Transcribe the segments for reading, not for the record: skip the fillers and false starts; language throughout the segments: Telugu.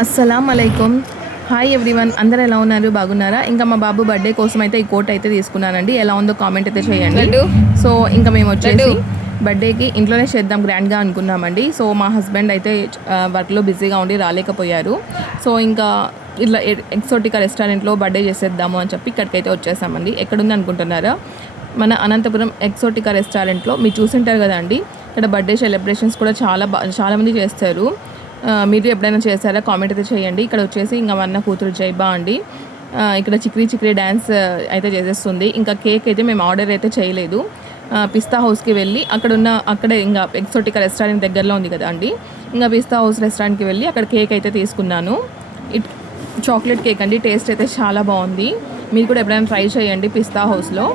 అస్సలాం అలైకుమ్. హాయ్ ఎవ్రీవన్, అందరూ ఎలా ఉన్నారు? బాగున్నారా? ఇంకా మా బాబు బర్త్డే కోసం అయితే ఈ కోట్ అయితే తీసుకున్నానండి. ఎలా ఉందో కామెంట్ అయితే చేయండి. సో ఇంకా మేము వచ్చేసి బర్త్డేకి ఇంట్లోనే చేద్దాం గ్రాండ్గా అనుకున్నామండి. సో మా హస్బెండ్ అయితే వర్క్లో బిజీగా ఉండి రాలేకపోయారు. సో ఇంకా ఇట్లా ఎక్సోటికా రెస్టారెంట్లో బర్త్డే చేసేద్దాము అని చెప్పి ఇక్కడికైతే వచ్చేసామండి. ఎక్కడుంది అనుకుంటున్నారా? మన అనంతపురం ఎక్సోటికా రెస్టారెంట్లో మీరు చూసింటారు కదండి. ఇక్కడ బర్త్డే సెలబ్రేషన్స్ కూడా చాలామంది చేస్తారు. మీరు ఎప్పుడైనా చేశారా? కామెంట్ అయితే చేయండి. ఇక్కడ వచ్చేసి ఇంకా వన్న కూతురు జైబా అండి ఇక్కడ చిక్రీ డ్యాన్స్ అయితే చేసేస్తుంది. ఇంకా కేక్ అయితే మేము ఆర్డర్ అయితే చేయలేదు. పిస్తా హౌస్కి వెళ్ళి అక్కడే ఇంకా ఎక్సోటికా రెస్టారెంట్ దగ్గరలో ఉంది కదా అండి. ఇంకా పిస్తా హౌస్ రెస్టారెంట్కి వెళ్ళి అక్కడ కేక్ అయితే తీసుకున్నాను. చాక్లెట్ కేక్ అండి. టేస్ట్ అయితే చాలా బాగుంది. మీరు కూడా ఎప్పుడైనా ట్రై చేయండి. పిస్తా హౌస్లో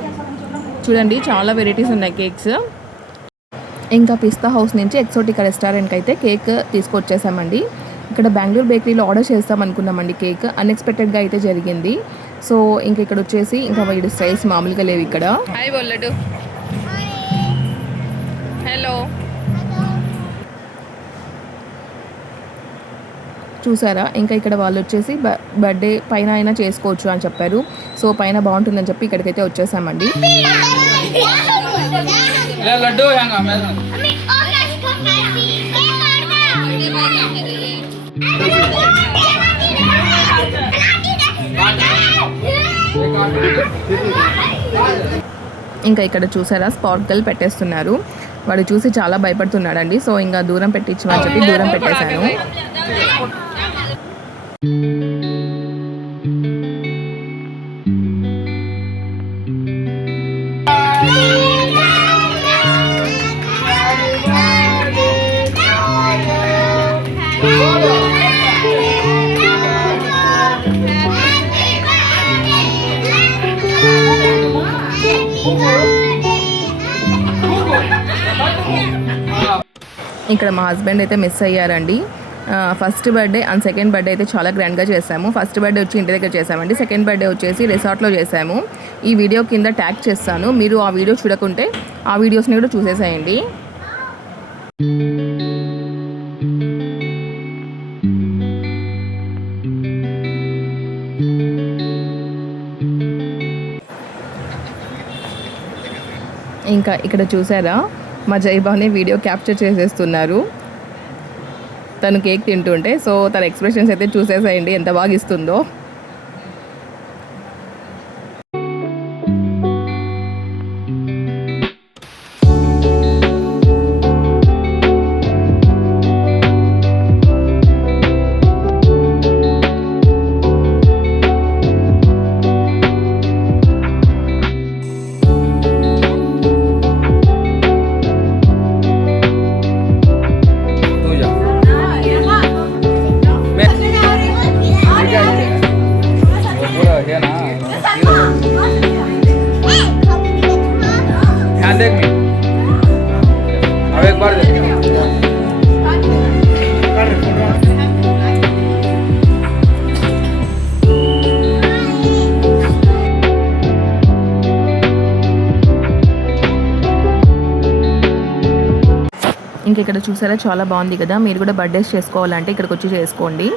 చూడండి చాలా వెరైటీస్ ఉన్నాయి కేక్స్. ఇంకా పిస్తా హౌస్ నుంచి ఎక్సోటికా రెస్టారెంట్కి అయితే కేక్ తీసుకొచ్చేసామండి. ఇక్కడ బెంగళూరు బేకరీలో ఆర్డర్ చేస్తాం అనుకున్నామండి. కేక్ అన్ఎక్స్పెక్టెడ్గా అయితే జరిగింది. సో ఇంకా ఇక్కడ వచ్చేసి ఇంకా వీడి స్టైల్స్ మామూలుగా లేవు ఇక్కడ. హాయ్ బోల్లడు. హలో చూసారా? ఇంకా ఇక్కడ వాళ్ళు వచ్చేసి బర్త్డే పైన అయినా చేసుకోవచ్చు అని చెప్పారు. సో పైన బాగుంటుందని చెప్పి ఇక్కడికైతే వచ్చేసామండి. ఇంకా ఇక్కడ చూసారా స్పార్కల్ పెట్టేస్తున్నారు. వాడు చూసి చాలా భయపడుతున్నాడండి. సో ఇంకా దూరం పెట్టించమని చెప్పి దూరం పెట్టేశాను. ఇక్కడ మా హస్బెండ్ అయితే మిస్ అయ్యారండి. First birthday and second birthday అయితే చాలా గ్రాండ్గా చేసాము. ఫస్ట్ బర్త్డే వచ్చి ఇంటి దగ్గర చేసామండి. సెకండ్ బర్త్డే వచ్చేసి రిసార్ట్లో చేసాము. ఈ వీడియో కింద ట్యాగ్ చేస్తాను. మీరు ఆ వీడియో చూడకుంటే ఆ వీడియోస్ని కూడా చూసేసేయండి. ఇంకా ఇక్కడ చూసారా మా జైబాని వీడియో క్యాప్చర్ చేసేస్తున్నారు తను కేక్ తింటుంటే. సో తన ఎక్స్ప్రెషన్స్ అయితే చూసేసేయండి ఎంత బాగా ఇస్తుందో. ఇంకా ఇక్కడ చూసారా చాలా బాగుంది కదా. మీరు కూడా బర్త్డేస్ చేసుకోవాలంటే ఇక్కడికి వచ్చి చేసుకోండి.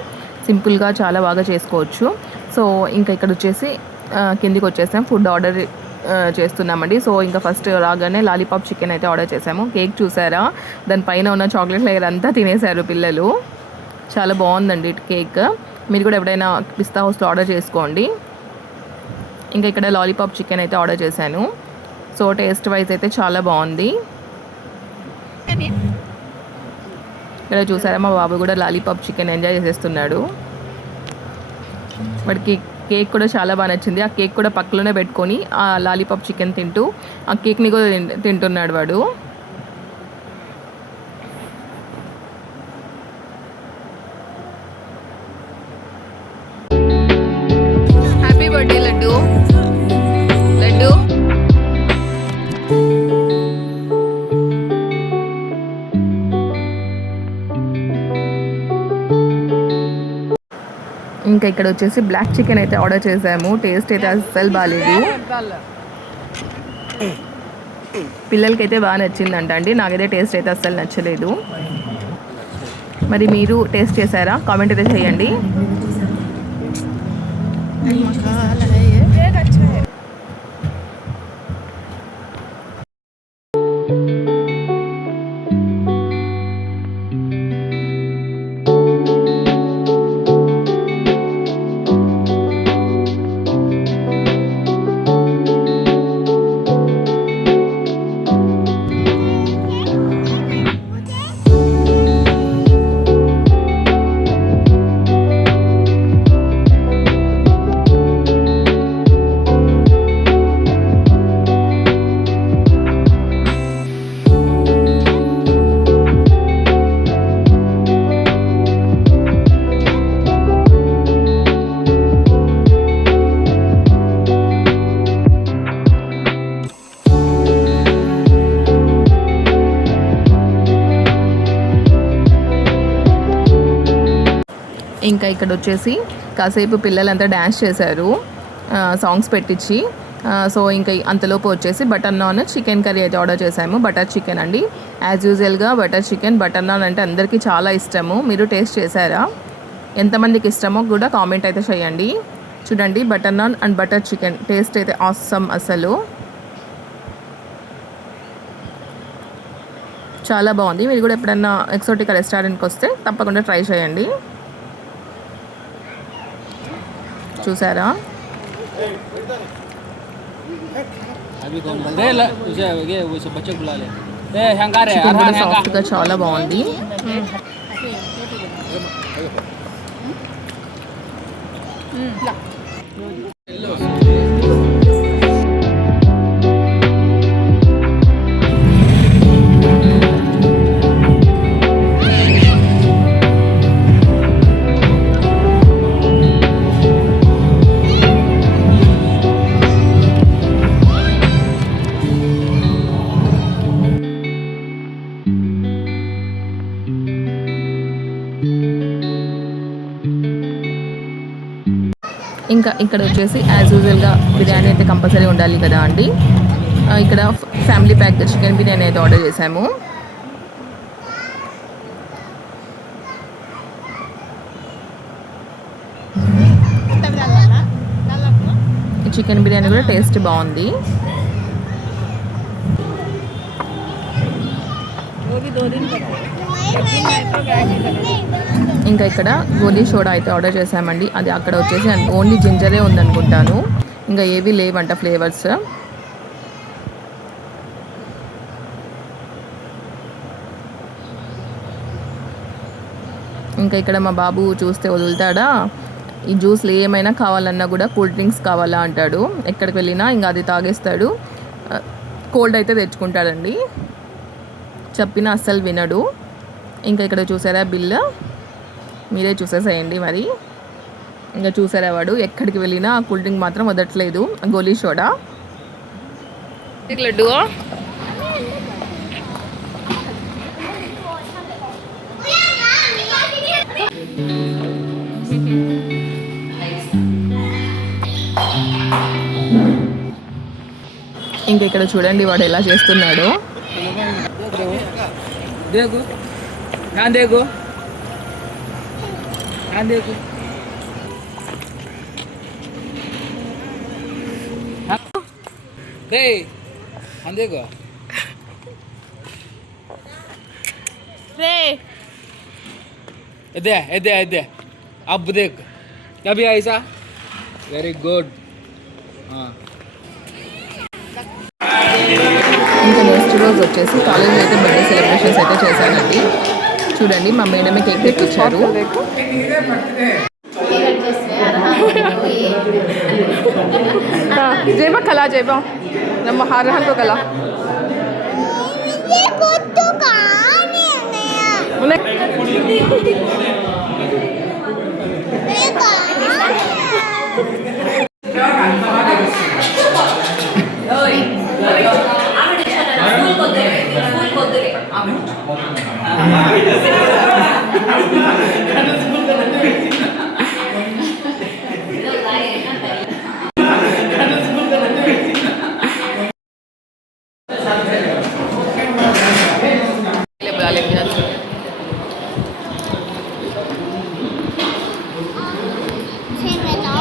సింపుల్గా చాలా బాగా చేసుకోవచ్చు. సో ఇంకా ఇక్కడ వచ్చేసి కిందికి వచ్చేసాం. ఫుడ్ ఆర్డర్ చేస్తున్నామండి. సో ఇంకా ఫస్ట్ రాగానే లాలీపాప్ చికెన్ అయితే ఆర్డర్ చేసాము. కేక్ చూసారా? దానిపైన ఉన్న చాక్లెట్ లేయర్ అంతా తినేశారు పిల్లలు. చాలా బాగుందండి కేక్. మీరు కూడా ఎప్పుడైనా పిస్తా హౌస్లో ఆర్డర్ చేసుకోండి. ఇంకా ఇక్కడ లాలీపాప్ చికెన్ అయితే ఆర్డర్ చేశాను. సో టేస్ట్ వైజ్ అయితే చాలా బాగుంది. ఇక్కడ చూసారా మా బాబు కూడా లాలీపాప్ చికెన్ ఎంజాయ్ చేసేస్తున్నాడు. వాడికి కేక్ కూడా చాలా బాగా నచ్చింది. ఆ కేక్ కూడా పక్కలోనే పెట్టుకొని ఆ లాలీపాప్ చికెన్ తింటూ ఆ కేక్ని కూడా తింటున్నాడు వాడు. Happy birthday laddu. లడ్డు ఇంకా ఇక్కడ వచ్చేసి బ్లాక్ చికెన్ అయితే ఆర్డర్ చేసాము. టేస్ట్ అయితే అస్సలు బాగాలేదు. పిల్లలకైతే బాగా నచ్చిందంట అండి. నాకైతే టేస్ట్ అయితే అస్సలు నచ్చలేదు. మరి మీరు టేస్ట్ చేశారా? కామెంట్ అయితే చేయండి. ఇంకా ఇక్కడ వచ్చేసి కాసేపు పిల్లలంతా డ్యాన్స్ చేశారు సాంగ్స్ పెట్టించి. సో ఇంకా అంతలోపు వచ్చేసి బటర్ నాన్ చికెన్ కర్రీ అయితే ఆర్డర్ చేసాము. బటర్ చికెన్ అండి, యాజ్ యూజువల్గా బటర్ చికెన్ బటర్ నాన్ అంటే అందరికీ చాలా ఇష్టము. మీరు టేస్ట్ చేశారా? ఎంతమందికి ఇష్టమో కూడా కామెంట్ అయితే చేయండి. చూడండి, butter non and butter chicken taste అయితే ఆసమ్, అసలు చాలా బాగుంది. మీరు కూడా ఎప్పుడన్నా ఎక్సోటిక్ రెస్టారెంట్కి వస్తే తప్పకుండా ట్రై చేయండి. చూసారా? సాఫ్ట్గా చాలా బాగుంది. ఇంకా ఇక్కడ వచ్చేసి యాజ్ యూజువల్గా బిర్యానీ అయితే కంపల్సరీ ఉండాలి కదా అండి. ఇక్కడ ఫ్యామిలీ ప్యాక్ చికెన్ బిర్యానీ అయితే ఆర్డర్ చేసాము. చికెన్ బిర్యానీ కూడా టేస్ట్ బాగుంది. ఇంకా ఇక్కడ గోలీ సోడా అయితే ఆర్డర్ చేసామండి. అది అక్కడ వచ్చేసి ఓన్లీ జింజరే ఉందనుకుంటాను, ఇంకా ఏవి లేవంట ఫ్లేవర్స్. ఇంకా ఇక్కడ మా బాబు చూస్తే వదులుతాడా, ఈ జ్యూస్లు ఏమైనా కావాలన్నా కూడా కూల్ డ్రింక్స్ కావాలా అంటాడు. ఎక్కడికి వెళ్ళినా ఇంకా అది తాగేస్తాడు. కోల్డ్ అయితే తెచ్చుకుంటాడండి, చెప్పినా అస్సలు వినడు. ఇంకా ఇక్కడ చూసారా బిల్లు, మీరే చూసేసేయండి. మరి ఇంకా చూసారా, వాడు ఎక్కడికి వెళ్ళినా ఆ కూల్ డ్రింక్ మాత్రం వదట్లేదు, గోలీ సోడా. లడ్డు ఇంకా ఇక్కడ చూడండి వాడు ఎలా చేస్తున్నాడు. अब देख कभी ऐसा वेरी गुड. ఇంకా నెక్స్ట్ రోజు వచ్చేసి కాలేజ్లో అయితే బర్త్డే సెలబ్రేషన్స్ అయితే చేశానండి. చూడండి, మా మేడమే కేక్ తెప్పించారు. జైబా కలా జైబా నమ్మ హారహంతో కలా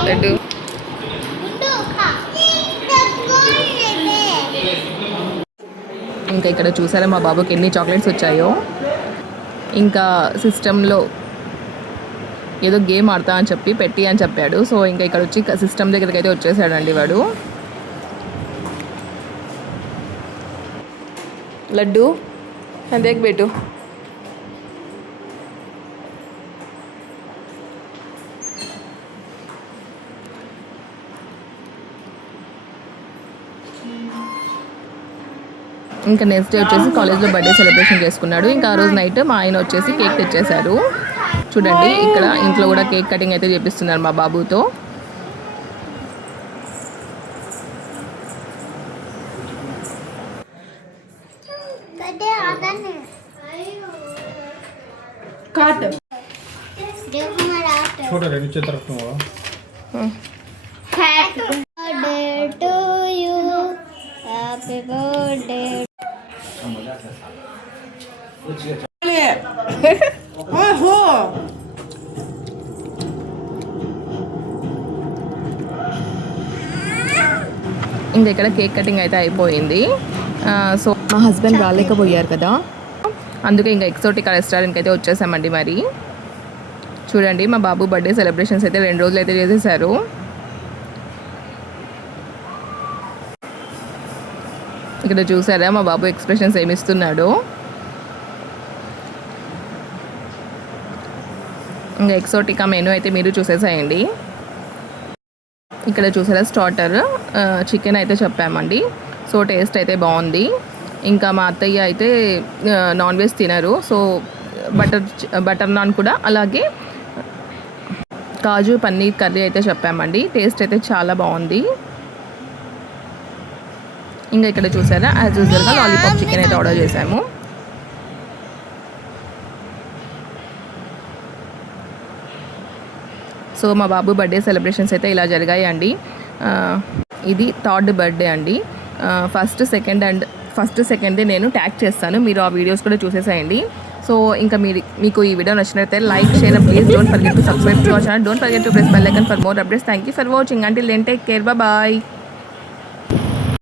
లడ్డు ఇంకా ఇక్కడ చూసారా మా బాబుకి ఎన్ని చాక్లెట్స్ వచ్చాయో. ఇంకా సిస్టంలో ఏదో గేమ్ ఆడతా అని చెప్పి పెట్టి అని చెప్పాడు. సో ఇంకా ఇక్కడ వచ్చి సిస్టమ్ దగ్గరికి అయితే వచ్చేసాడండి వాడు. లడ్డు దేక్ బేటు ఇంకా నెక్స్ట్ డే వచ్చేసి కాలేజ్లో బర్త్డే సెలబ్రేషన్ చేసుకున్నాడు. ఇంకా ఆ రోజు నైట్ మా ఆయన వచ్చేసి కేక్ తెచ్చేశారు. చూడండి ఇక్కడ ఇంట్లో కూడా కేక్ కటింగ్ అయితే చేపిస్తున్నారు మా బాబుతో. छोटा है नीचे तरफ तो होगा। Happy birthday to you. Happy birthday. ఇంకా ఇక్కడ కేక్ కటింగ్ అయితే అయిపోయింది. సో మా హస్బెండ్ రాలేకపోయారు కదా, అందుకే ఇంకా ఎక్సోటికా రెస్టారెంట్కి అయితే వచ్చేసామండి. మరి చూడండి మా బాబు బర్త్డే సెలబ్రేషన్స్ అయితే 2 రోజులు అయితే చేసేసారు. ఇక్కడ చూసారా మా బాబు ఎక్స్ప్రెషన్స్ ఏమిస్తున్నాడు. ఇంకా ఎక్సోటికా మెనూ అయితే మీరు చూసేసేయండి. ఇక్కడ చూసారా స్టార్టర్ చికెన్ అయితే చెప్పామండి. సో టేస్ట్ అయితే బాగుంది. ఇంకా మా అత్తయ్య అయితే నాన్ వెజ్ తినరు, సో బటర్ నాన్ కూడా, అలాగే కాజు పన్నీర్ కర్రీ అయితే చెప్పామండి. టేస్ట్ అయితే చాలా బాగుంది. ఇంకా ఇక్కడ చూసారా యాజ్ యూజువల్గా లాలీపాప్ చికెన్ అయితే ఆర్డర్ చేసాము. సో మా బాబు బర్త్డే సెలబ్రేషన్స్ అయితే ఇలా జరిగాయి అండి. ఇది 3rd బర్త్డే అండి. ఫస్ట్ సెకండ్ నేను ట్యాగ్ చేస్తాను, మీరు ఆ వీడియోస్ కూడా చూసేసేయండి. సో ఇంకా మీకు ఈ వీడియో నచ్చినట్లయితే like, share, please don't forget to subscribe to our channel, don't forget to press bell icon for more updates. Thank you for watching. Until then take care, bye.